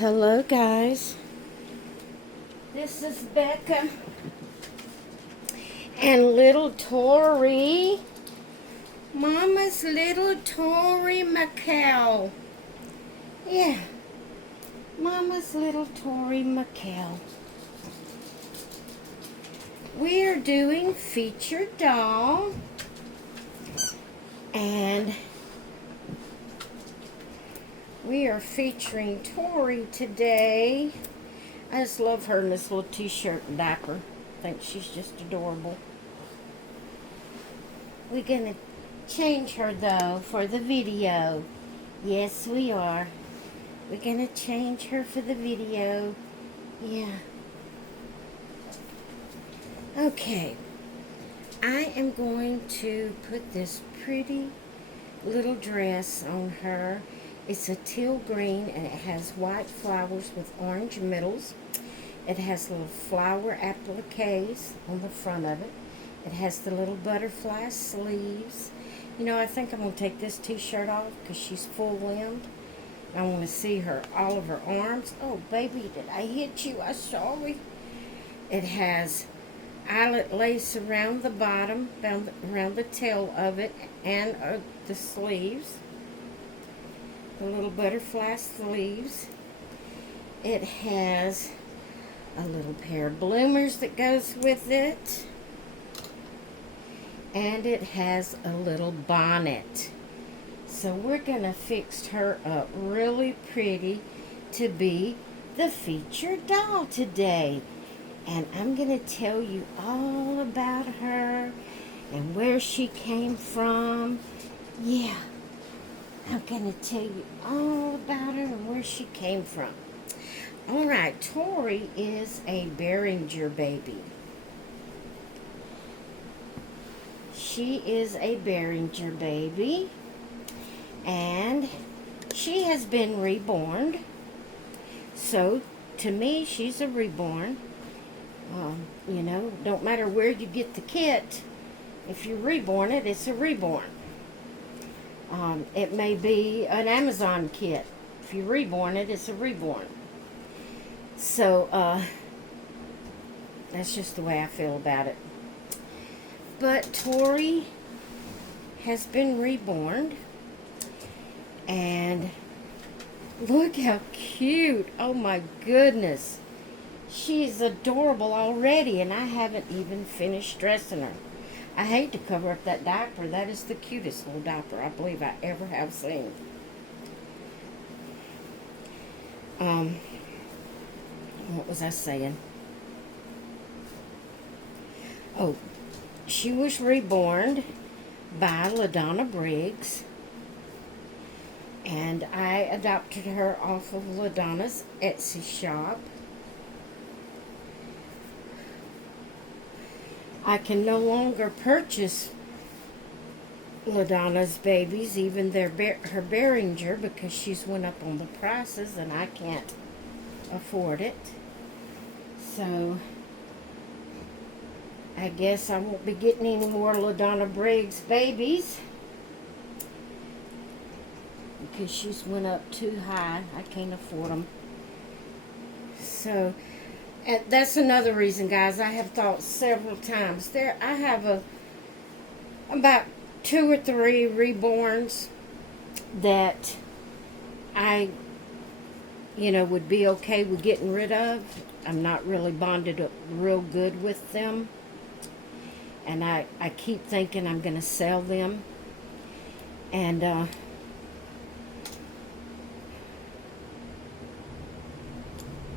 Hello, guys. This is Becca and little Tori. Mama's little Tori Michal. Yeah, Mama's little Tori Michal. We are doing featured doll, and we are featuring Tori today. I just love her in this little t-shirt and diaper. I think she's just adorable. We're gonna change her though for the video. Yes, we are. We're gonna change her for the video. Yeah. Okay. I am going to put this pretty little dress on her. It's a teal green and it has white flowers with orange middles. It has little flower appliques on the front of it. It has the little butterfly sleeves. You know, I think I'm going to take this t-shirt off because she's full-limbed. I want to see all of her arms. Oh, baby, did I hit you? I'm sorry. It has eyelet lace around the bottom, around the tail of it, and the sleeves. The little butterfly sleeves. It has a little pair of bloomers that goes with it. And it has a little bonnet. So we're going to fix her up really pretty to be the featured doll today. And I'm going to tell you all about her and where she came from. Yeah, I'm going to tell you all about her and where she came from. All right, Tori is a Behringer baby. She is a Behringer baby, and she has been reborn. So, to me, she's a reborn. You know, don't matter where you get the kit. If you reborn it, it's a reborn. It may be an Amazon kit. If you reborn it, it's a reborn. So, that's just the way I feel about it. But Tori has been reborn. And look how cute. Oh my goodness. She's adorable already, and I haven't even finished dressing her. I hate to cover up that diaper. That is the cutest little diaper I believe I ever have seen. What was I saying? Oh, she was reborn by LaDonna Briggs, and I adopted her off of LaDonna's Etsy shop. I can no longer purchase LaDonna's babies, even her Behringer, because she's went up on the prices and I can't afford it. So I guess I won't be getting any more LaDonna Briggs babies because she's went up too high. I can't afford them. So, and that's another reason, guys. I have thought several times. I have about 2 or 3 reborns that I, would be okay with getting rid of. I'm not really bonded up real good with them. And I keep thinking I'm going to sell them. And,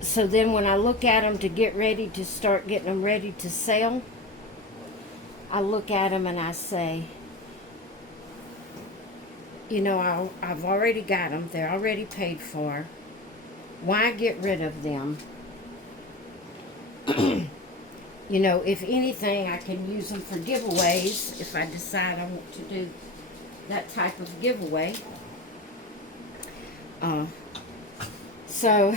so then when I look at them to get ready to start getting them ready to sell, I look at them and I say, I've already got them. They're already paid for. Why get rid of them? If anything, I can use them for giveaways if I decide I want to do that type of giveaway. So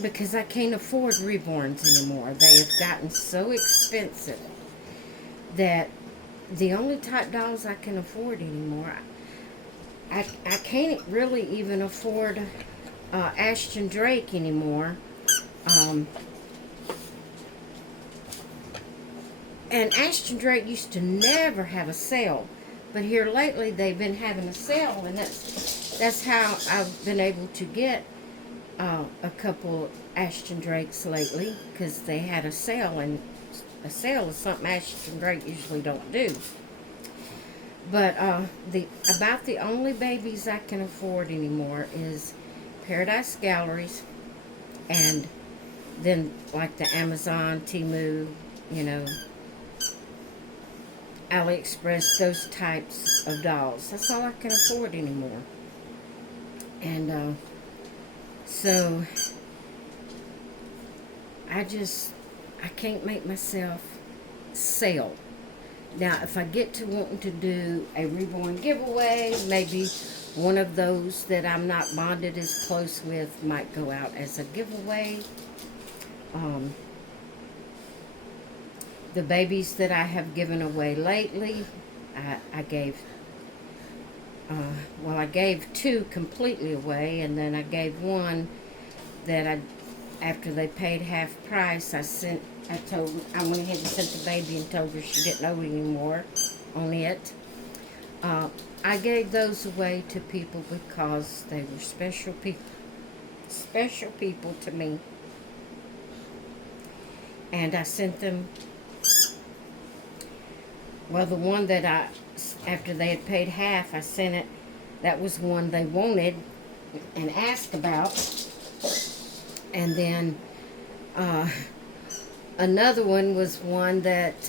because I can't afford reborns anymore. They have gotten so expensive that the only type dolls I can afford anymore, I can't really even afford Ashton Drake anymore. Um, and Ashton Drake used to never have a sale, but here lately they've been having a sale, and that's how I've been able to get a couple Ashton Drakes lately, because they had a sale, and a sale is something Ashton Drake usually don't do. But about the only babies I can afford anymore is Paradise Galleries, and then like the Amazon, Temu, you know, AliExpress, those types of dolls. That's all I can afford anymore. And so I can't make myself sell. Now, if I get to wanting to do a reborn giveaway, maybe one of those that I'm not bonded as close with might go out as a giveaway. The babies that I have given away lately, I gave, I gave 2 completely away, and then I gave one that after they paid half price, I went ahead and sent the baby and told her she didn't owe anymore on it. I gave those away to people because they were special people to me. And I sent them, well, the one that after they had paid half, I sent it. That was one they wanted and asked about. And then another one was one that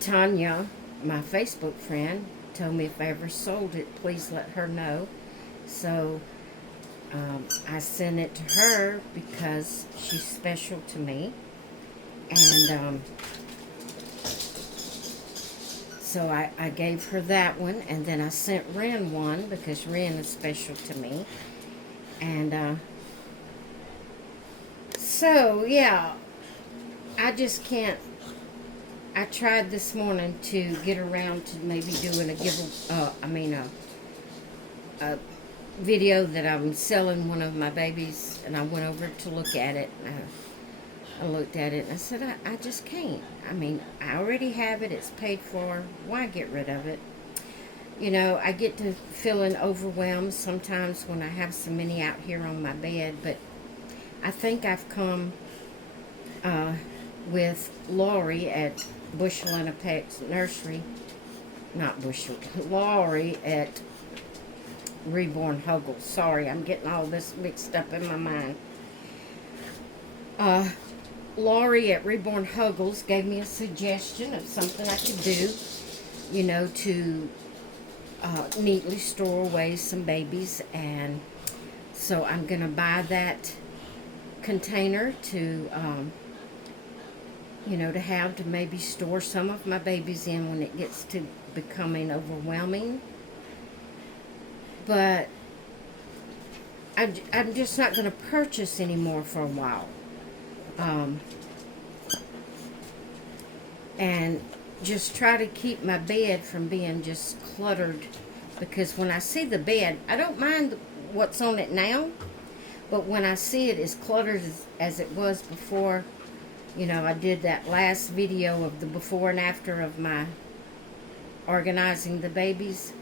Tanya, my Facebook friend, told me if I ever sold it, please let her know. So I sent it to her because she's special to me. And so I gave her that one, and then I sent Ren one because Ren is special to me. And so, yeah, I just can't. I tried this morning to get around to maybe doing a video that I'm selling one of my babies, and I went over to look at it. I looked at it and I said, I just can't. I mean, I already have it. It's paid for. Why get rid of it? You know, I get to feeling overwhelmed sometimes when I have so many out here on my bed, but I think I've come with Lori at Bushel and a Peck's Nursery, not Bushel, Lori at Reborn Huggles. Sorry, I'm getting all this mixed up in my mind. Lori at Reborn Huggles gave me a suggestion of something I could do, you know, to neatly store away some babies, and so I'm going to buy that container to, you know, to have to maybe store some of my babies in when it gets to becoming overwhelming. But I'm just not going to purchase anymore for a while. And just try to keep my bed from being just cluttered, because when I see the bed, I don't mind what's on it now, but when I see it as cluttered as it was before, you know, I did that last video of the before and after of my organizing the babies.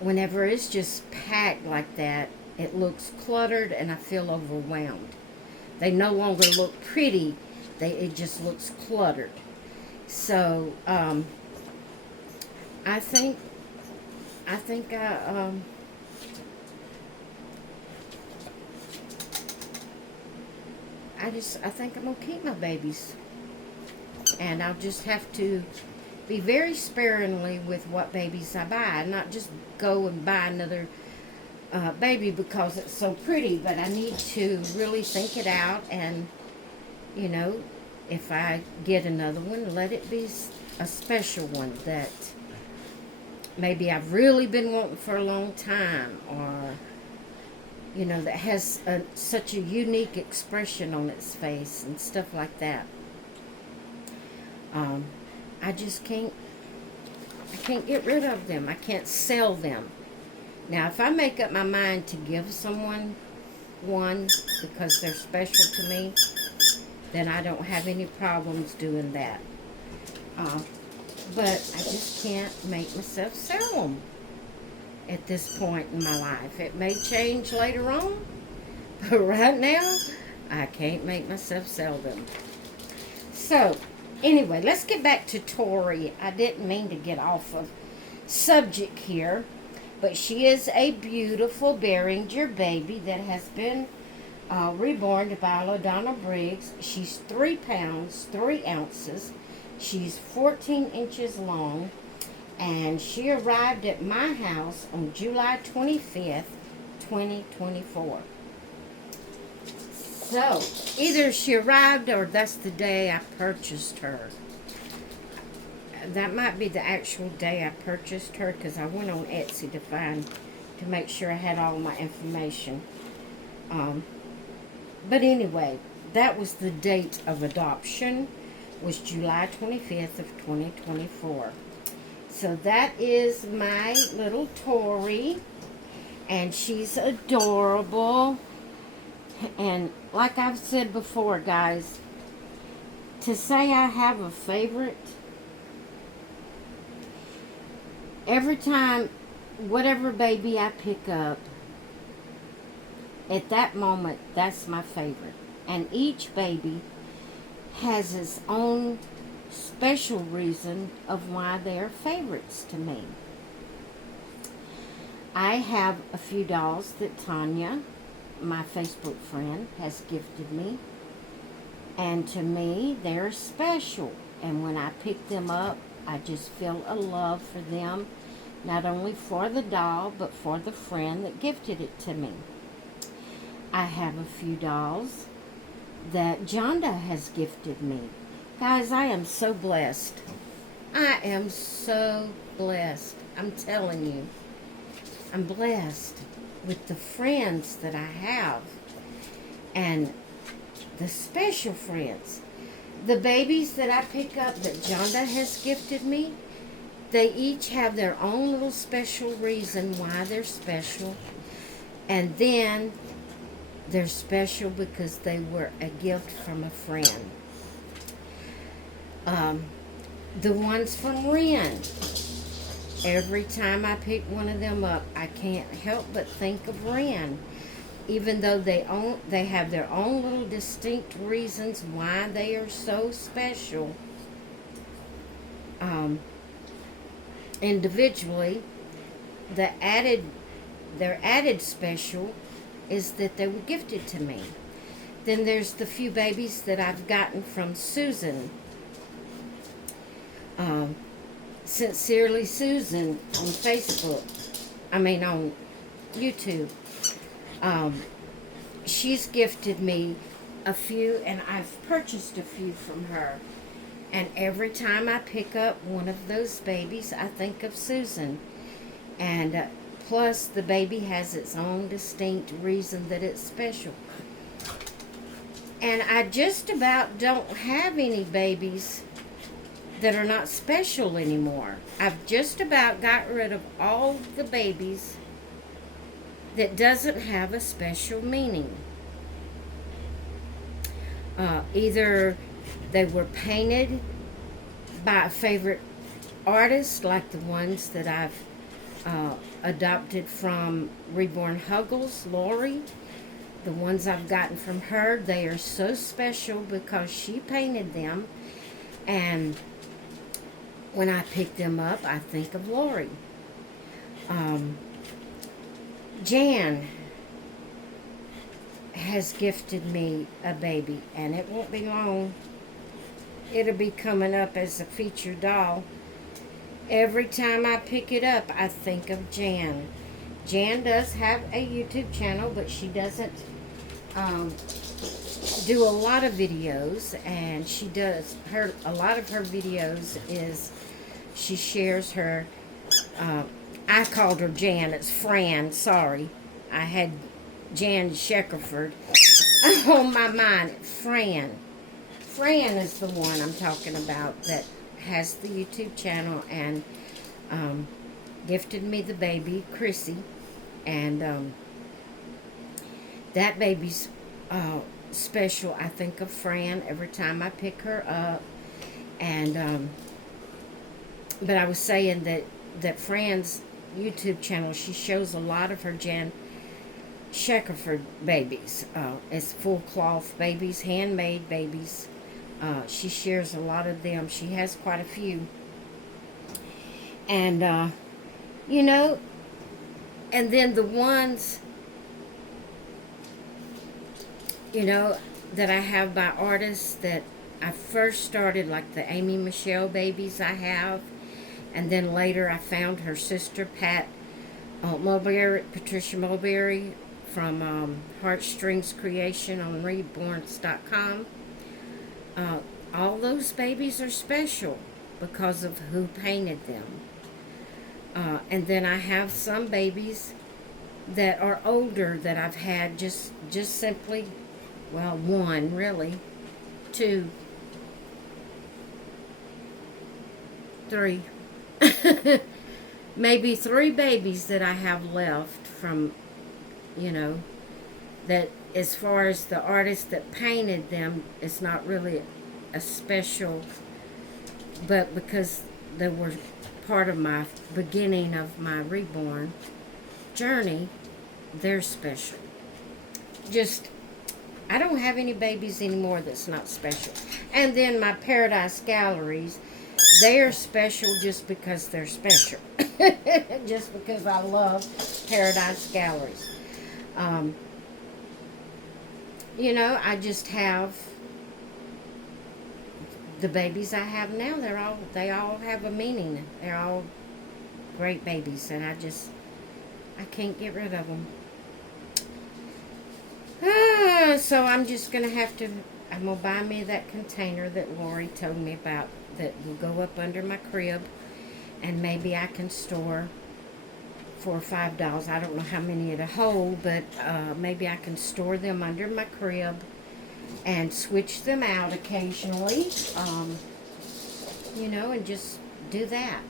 Whenever it's just packed like that, it looks cluttered and I feel overwhelmed. They no longer look pretty, it just looks cluttered. So I think I think I'm gonna keep my babies, and I'll just have to be very sparingly with what babies I buy, not just go and buy another baby because it's so pretty, but I need to really think it out, and you know, if I get another one, let it be a special one that maybe I've really been wanting for a long time, or you know, that has such a unique expression on its face and stuff like that. I just can't I can't get rid of them. I can't sell them. Now, if I make up my mind to give someone one because they're special to me, then I don't have any problems doing that. But I just can't make myself sell them at this point in my life. It may change later on, but right now, I can't make myself sell them. So, anyway, let's get back to Tori. I didn't mean to get off of subject here, but she is a beautiful Behringer baby that has been reborn by LaDonna Briggs. She's 3 pounds, 3 ounces. She's 14 inches long, and she arrived at my house on July 25th, 2024. So, either she arrived or that's the day I purchased her. That might be the actual day I purchased her, because I went on Etsy to make sure I had all my information. But anyway, that was the date of adoption, was July 25th of 2024. So that is my little Tori, and she's adorable. And like I've said before, guys, to say I have a favorite, every time, whatever baby I pick up, at that moment, that's my favorite. And each baby has its own special reason of why they are favorites to me. I have a few dolls that Tanya, my Facebook friend, has gifted me. And to me, they're special. And when I pick them up, I just feel a love for them. Not only for the doll, but for the friend that gifted it to me. I have a few dolls that Jonda has gifted me. Guys, I am so blessed. I am so blessed. I'm telling you. I'm blessed with the friends that I have. And the special friends. The babies that I pick up that Jonda has gifted me, they each have their own little special reason why they're special. And then they're special because they were a gift from a friend. The ones from Ren. Every time I pick one of them up, I can't help but think of Ren. Even though they have their own little distinct reasons why they are so special. Individually, their added special is that they were gifted to me. Then there's the few babies that I've gotten from Susan. Sincerely Susan on Facebook. On YouTube. She's gifted me a few, and I've purchased a few from her. And every time I pick up one of those babies, I think of Susan. And plus, the baby has its own distinct reason that it's special. And I just about don't have any babies that are not special anymore. I've just about got rid of all the babies that doesn't have a special meaning. Either they were painted by a favorite artist, like the ones that I've adopted from Reborn Huggles, Lori. The ones I've gotten from her, they are so special because she painted them. And when I pick them up, I think of Lori. Jan has gifted me a baby, and it won't be long. It'll be coming up as a featured doll. Every time I pick it up, I think of Jan. Jan does have a YouTube channel, but she doesn't do a lot of videos, and she does a lot of her videos is she shares her I called her Jan, it's Fran, sorry. I had Jan Shackelford on my mind. Fran is the one I'm talking about that has the YouTube channel, and gifted me the baby, Chrissy. And that baby's special. I think of Fran every time I pick her up. And but I was saying that Fran's YouTube channel, she shows a lot of her Jan Shackelford babies. It's full cloth babies, handmade babies. She shares a lot of them. She has quite a few. And, you know, and then the ones, you know, that I have by artists that I first started, like the Amy Michelle babies I have. And then later I found her sister, Patricia Mulberry, from Heartstrings Creation on Reborns.com. All those babies are special because of who painted them. And then I have some babies that are older that I've had just simply, well, one really, two, three, maybe 3 babies that I have left from, you know, that as far as the artist that painted them, it's not really a special, but because they were part of my beginning of my reborn journey, they're special. Just, I don't have any babies anymore that's not special. And then my Paradise Galleries, they're special just because they're special. Just because I love Paradise Galleries. You know, I just have the babies I have now. They all have a meaning. They're all great babies, and I can't get rid of them. So I'm just gonna I'm gonna buy me that container that Lori told me about that will go up under my crib, and maybe I can store $4 or $5. I don't know how many it'll hold, but maybe I can store them under my crib and switch them out occasionally, you know, and just do that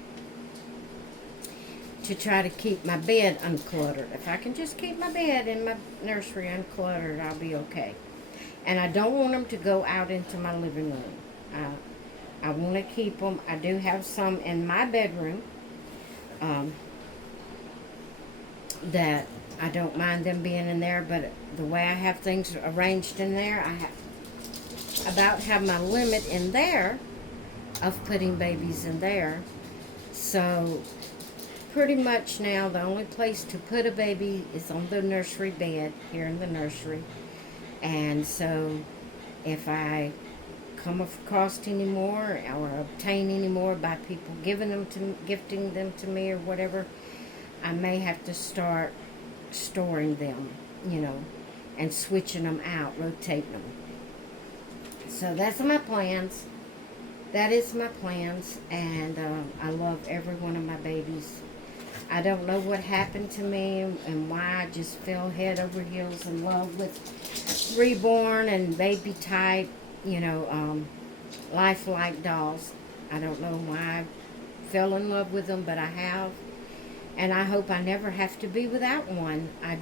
to try to keep my bed uncluttered. If I can just keep my bed in my nursery uncluttered, I'll be okay. And I don't want them to go out into my living room. I want to keep them. I do have some in my bedroom that I don't mind them being in there, but the way I have things arranged in there, I have my limit in there of putting babies in there. So pretty much now the only place to put a baby is on the nursery bed here in the nursery. And so if I come across any more or obtain any more by people gifting them to me or whatever, I may have to start storing them, you know, and switching them out, rotating them. So that's my plans. That is my plans, and I love every one of my babies. I don't know what happened to me and why I just fell head over heels in love with Reborn and baby type, you know, lifelike dolls. I don't know why I fell in love with them, but I have. And I hope I never have to be without one. I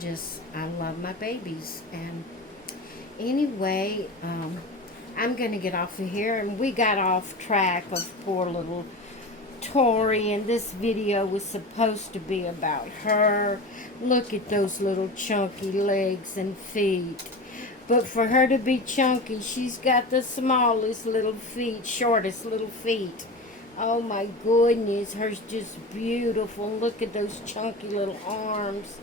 love my babies. And anyway, I'm going to get off of here. And we got off track of poor little Tori. And this video was supposed to be about her. Look at those little chunky legs and feet. But for her to be chunky, she's got the smallest little feet, shortest little feet. Oh my goodness, hers just beautiful. Look at those chunky little arms.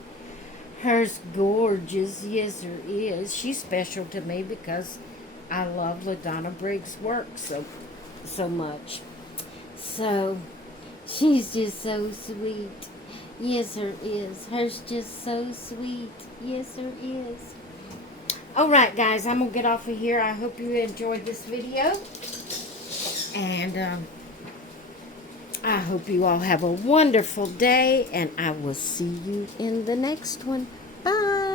Hers gorgeous. Yes, her is. She's special to me because I love LaDonna Briggs' work so much. So, she's just so sweet. Yes, her is. Hers just so sweet. Yes, her is. Alright, guys, I'm going to get off of here. I hope you enjoyed this video. And, I hope you all have a wonderful day, and I will see you in the next one. Bye.